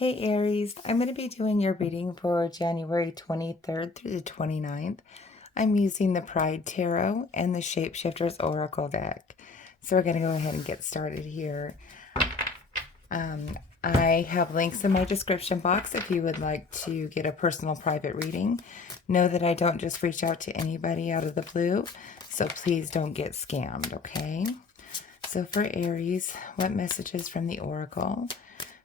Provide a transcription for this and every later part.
Hey Aries, I'm going to be doing your reading for January 23rd through the 29th. I'm using the Pride Tarot and the Shapeshifters Oracle deck. So we're going to go ahead and get started here. I have links in my description box if you would like to get a personal private reading. Know that I don't just reach out to anybody out of the blue, so please don't get scammed, okay? So for Aries, what messages from the Oracle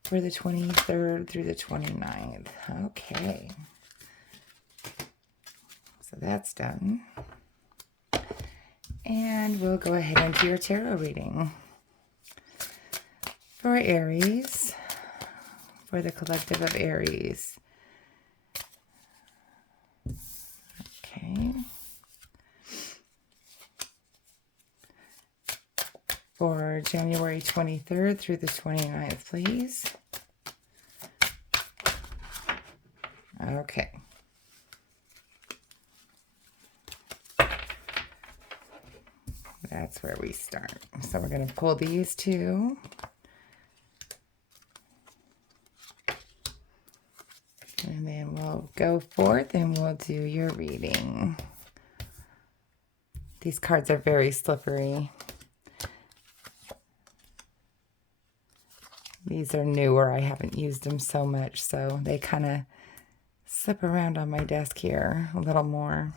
for the 23rd through the 29th? Okay. So that's done. And we'll go ahead and do your tarot reading. For Aries, for the collective of Aries. Okay. For January 23rd through the 29th, please. Okay. That's where we start. So we're going to pull these two. And then we'll go forth and we'll do your reading. These cards are very slippery. These are newer. I haven't used them so much, so they kind of slip around on my desk here a little more.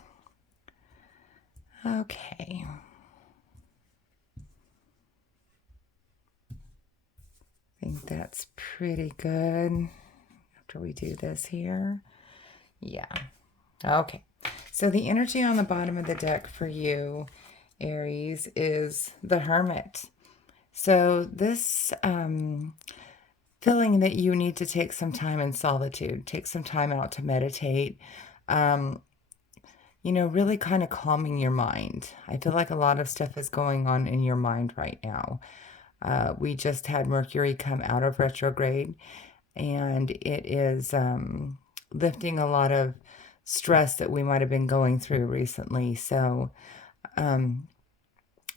Okay. I think that's pretty good after we do this here. Yeah. Okay. So the energy on the bottom of the deck for you, Aries, is the Hermit. So this feeling that you need to take some time in solitude, take some time out to meditate, really kind of calming your mind. I feel like a lot of stuff is going on in your mind right now. We just had Mercury come out of retrograde, and it is lifting a lot of stress that we might have been going through recently. So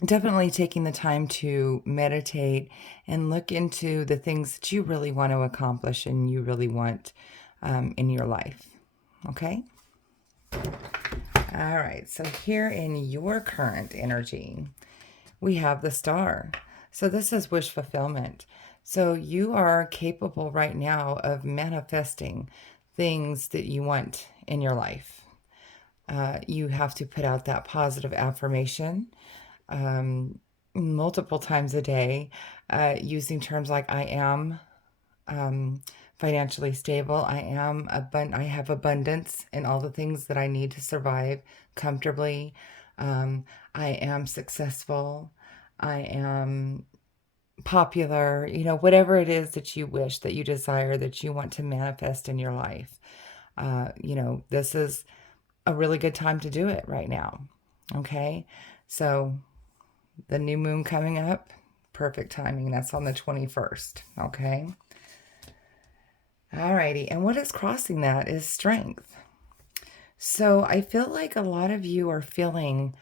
definitely taking the time to meditate and look into the things that you really want to accomplish and you really want in your life. Okay? All right. So here in your current energy, we have the Star. So this is wish fulfillment. So you are capable right now of manifesting things that you want in your life. You have to put out that positive affirmation multiple times a day, using terms like I am financially stable. I have abundance in all the things that I need to survive comfortably. I am successful. I am popular, whatever it is that you wish, that you desire, that you want to manifest in your life. This is a really good time to do it right now. Okay. So the new moon coming up, perfect timing. That's on the 21st. Okay. Alrighty. And what is crossing that is strength. So I feel like a lot of you are feeling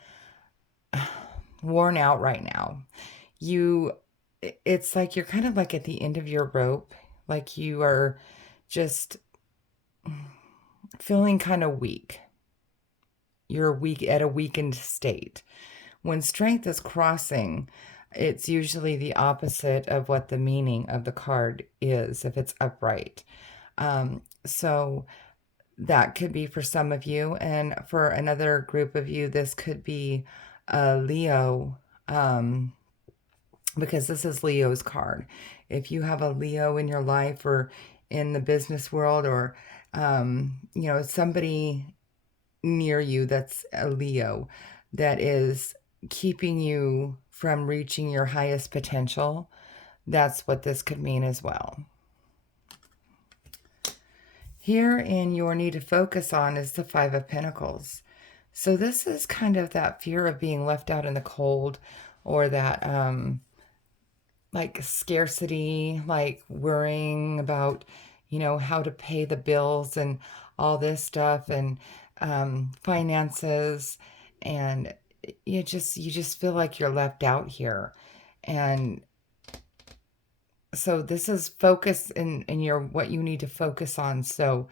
worn out right now. It's like you're kind of like at the end of your rope, like you are just feeling kind of weak. You're weak at a weakened state. When strength is crossing, it's usually the opposite of what the meaning of the card is if it's upright. So that could be for some of you, and for another group of you, this could be a Leo, because this is Leo's card. If you have a Leo in your life or in the business world, or somebody near you that's a Leo that is keeping you from reaching your highest potential, that's what this could mean as well. Here in your need to focus on is the Five of Pentacles. So this is kind of that fear of being left out in the cold, or that like scarcity, like worrying about, how to pay the bills and all this stuff, and finances, and you just feel like you're left out here. And So this is focus in your what you need to focus on. So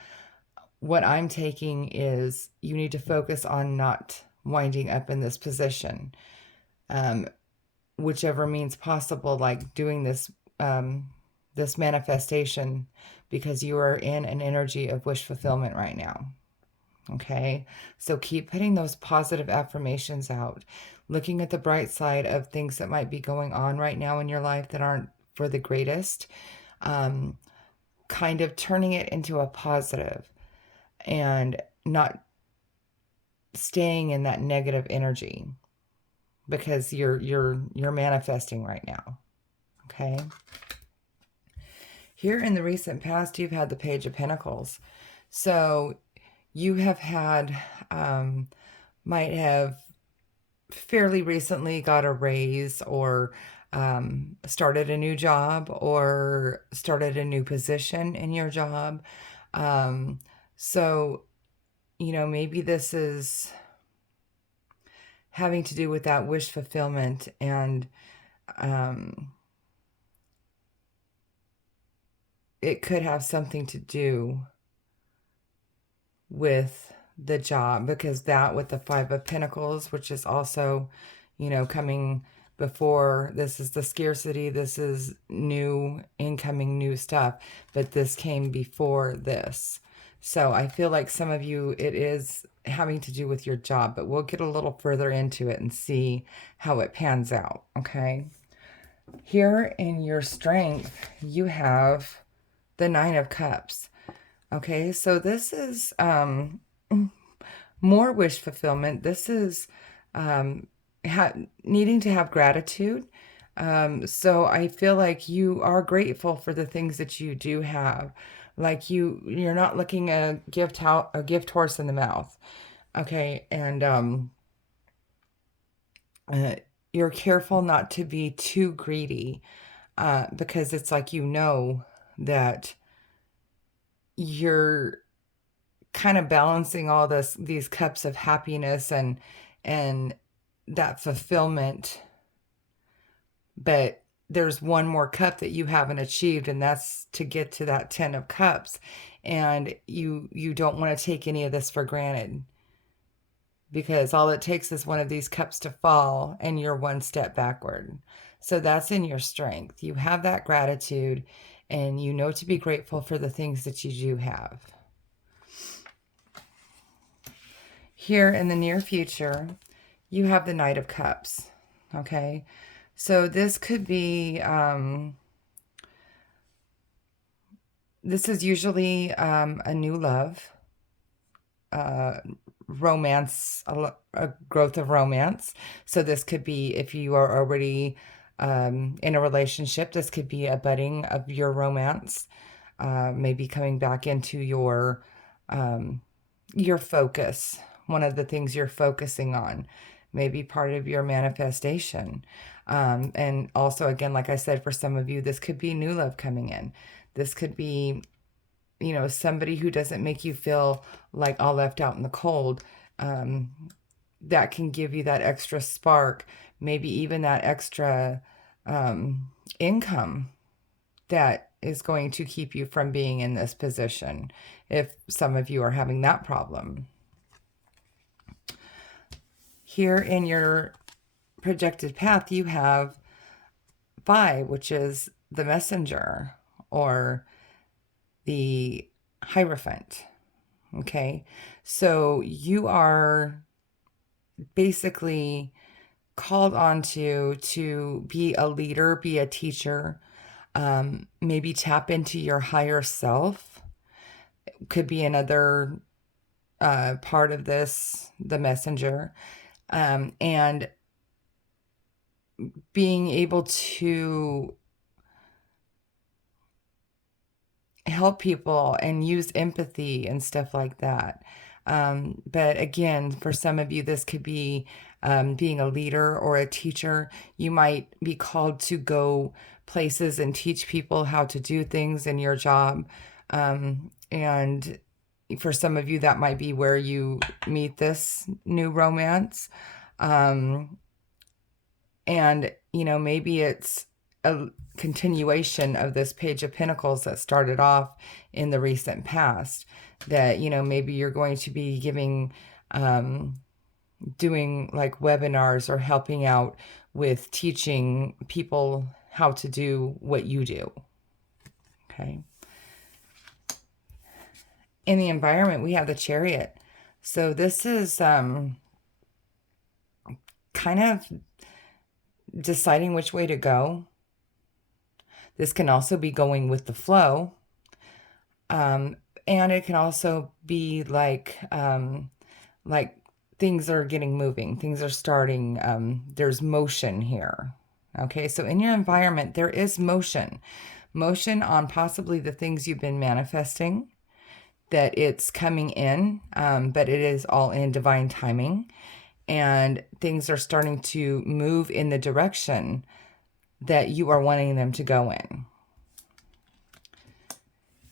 what I'm taking is you need to focus on not winding up in this position, um, whichever means possible, like doing this manifestation, because you are in an energy of wish fulfillment right now. Okay, so keep putting those positive affirmations out, looking at the bright side of things that might be going on right now in your life that aren't for the greatest, um, kind of turning it into a positive and not staying in that negative energy, because you're manifesting right now. Okay, here in the recent past you've had the Page of Pentacles, so you have had might have fairly recently got a raise, or started a new job, or started a new position in your job. Um, so, maybe this is having to do with that wish fulfillment, and um, it could have something to do with the job, because that with the Five of Pentacles, which is also, coming before, this is the scarcity, this is new incoming new stuff, but this came before this. So I feel like some of you, it is having to do with your job, but we'll get a little further into it and see how it pans out. Okay, here in your strength you have the Nine of Cups. Okay, so this is more wish fulfillment. This is um, needing to have gratitude. So I feel like you are grateful for the things that you do have. Like you're not looking a gift horse in the mouth. Okay, and uh, you're careful not to be too greedy, because it's like that you're kind of balancing all these cups of happiness and that fulfillment, but there's one more cup that you haven't achieved, and that's to get to that 10 of cups, and you don't want to take any of this for granted, because all it takes is one of these cups to fall and you're one step backward. So that's in your strength. You have that gratitude, and you know to be grateful for the things that you do have. Here in the near future, you have the Knight of Cups. Okay, so this could be, this is usually a new love, uh, romance, a growth of romance. So this could be, if you are already in a relationship, this could be a budding of your romance, maybe coming back into your focus, one of the things you're focusing on, maybe part of your manifestation. And also, again, like I said, for some of you, this could be new love coming in. This could be, somebody who doesn't make you feel like all left out in the cold. Um, that can give you that extra spark, maybe even that extra income that is going to keep you from being in this position, if some of you are having that problem. Here in your projected path, you have 5, which is the Messenger, or the Hierophant. Okay, so you are basically called on to be a leader, be a teacher, maybe tap into your higher self. Could be another part of this, the Messenger, and being able to help people and use empathy and stuff like that. But again, for some of you, this could be being a leader or a teacher. You might be called to go places and teach people how to do things in your job. And for some of you, that might be where you meet this new romance. And, maybe it's a continuation of this Page of Pentacles that started off in the recent past. That, maybe you're going to be giving, doing like webinars or helping out with teaching people how to do what you do. Okay. In the environment, we have the Chariot. So this is kind of deciding which way to go. This can also be going with the flow. And it can also be like things are getting moving. Things are starting. There's motion here. Okay, so in your environment, there is motion. Motion on possibly the things you've been manifesting, that it's coming in, but it is all in divine timing. And things are starting to move in the direction that you are wanting them to go in.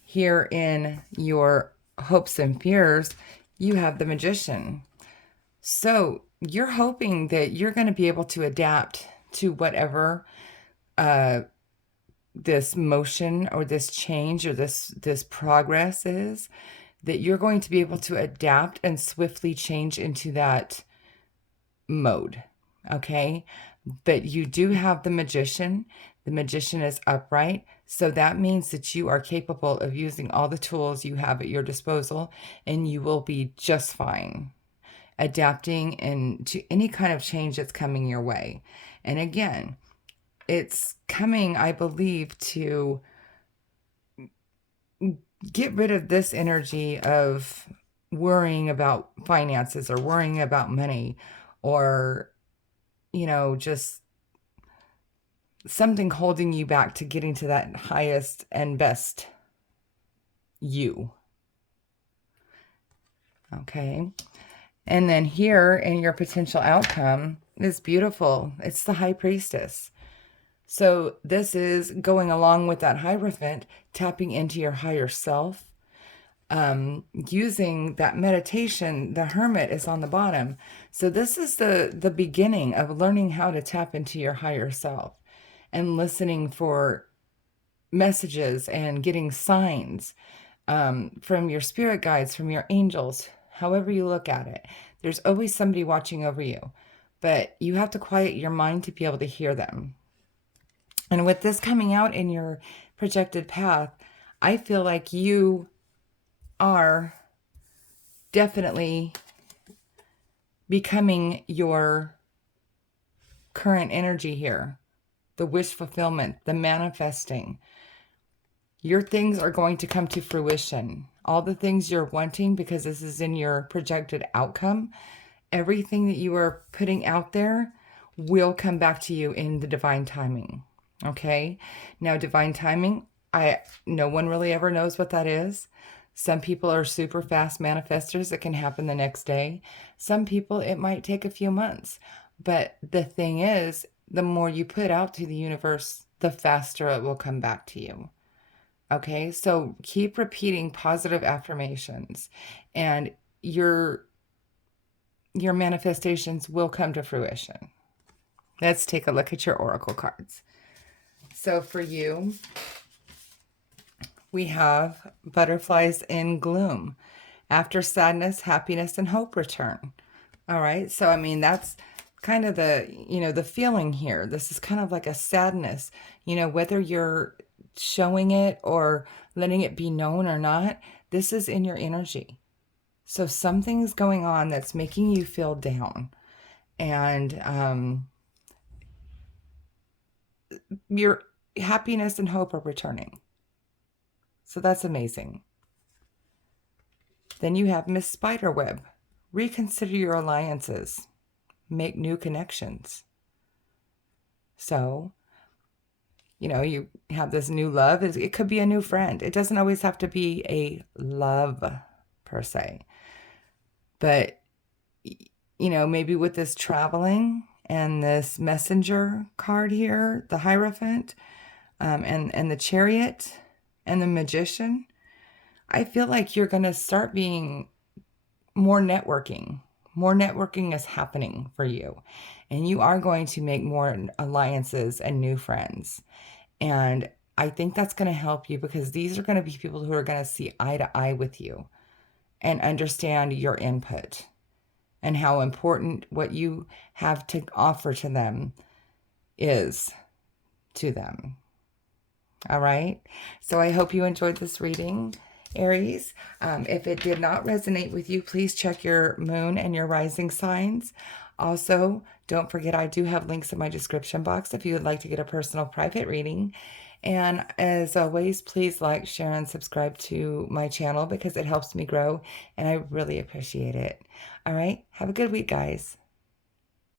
Here in your hopes and fears, you have the Magician. So you're hoping that you're going to be able to adapt to whatever this motion or this change or this progress is, that you're going to be able to adapt and swiftly change into that mode. Okay. But you do have the Magician. The Magician is upright. So that means that you are capable of using all the tools you have at your disposal, and you will be just fine adapting and to any kind of change that's coming your way. And again, it's coming, I believe, to get rid of this energy of worrying about finances or worrying about money, or, just something holding you back to getting to that highest and best you. Okay. And then here in your potential outcome is beautiful. It's the High Priestess. So this is going along with that Hierophant, tapping into your higher self, using that meditation. The Hermit is on the bottom. So this is the beginning of learning how to tap into your higher self and listening for messages and getting signs from your spirit guides, from your angels, however you look at it. There's always somebody watching over you, but you have to quiet your mind to be able to hear them. And with this coming out in your projected path, I feel like you are definitely becoming your current energy here. The wish fulfillment, the manifesting. Your things are going to come to fruition. All the things you're wanting, because this is in your projected outcome, everything that you are putting out there will come back to you in the divine timing. Okay? Now, divine timing, no one really ever knows what that is. Some people are super fast manifestors. It can happen the next day. Some people, it might take a few months. But the thing is, the more you put out to the universe, the faster it will come back to you. Okay, so keep repeating positive affirmations, and your manifestations will come to fruition. Let's take a look at your oracle cards. So for you, we have butterflies in gloom. After sadness, happiness and hope return. All right, so I mean, that's kind of the feeling here. This is kind of like a sadness, whether you're showing it or letting it be known or not, this is in your energy. So something's going on that's making you feel down, and your happiness and hope are returning. So that's amazing. Then you have Miss Spiderweb. Reconsider your alliances. Make new connections. So, you have this new love. It could be a new friend. It doesn't always have to be a love per se. But, maybe with this traveling and this messenger card here, the Hierophant, and the Chariot and the Magician, I feel like you're going to start being more networking. More networking is happening for you. and you are going to make more alliances and new friends. And I think that's going to help you because these are going to be people who are going to see eye to eye with you and understand your input and how important what you have to offer to them is to them. All right. So I hope you enjoyed this reading, Aries. If it did not resonate with you, please check your moon and your rising signs. Also, don't forget I do have links in my description box if you would like to get a personal private reading. And as always, please like, share, and subscribe to my channel because it helps me grow and I really appreciate it. All right. Have a good week, guys.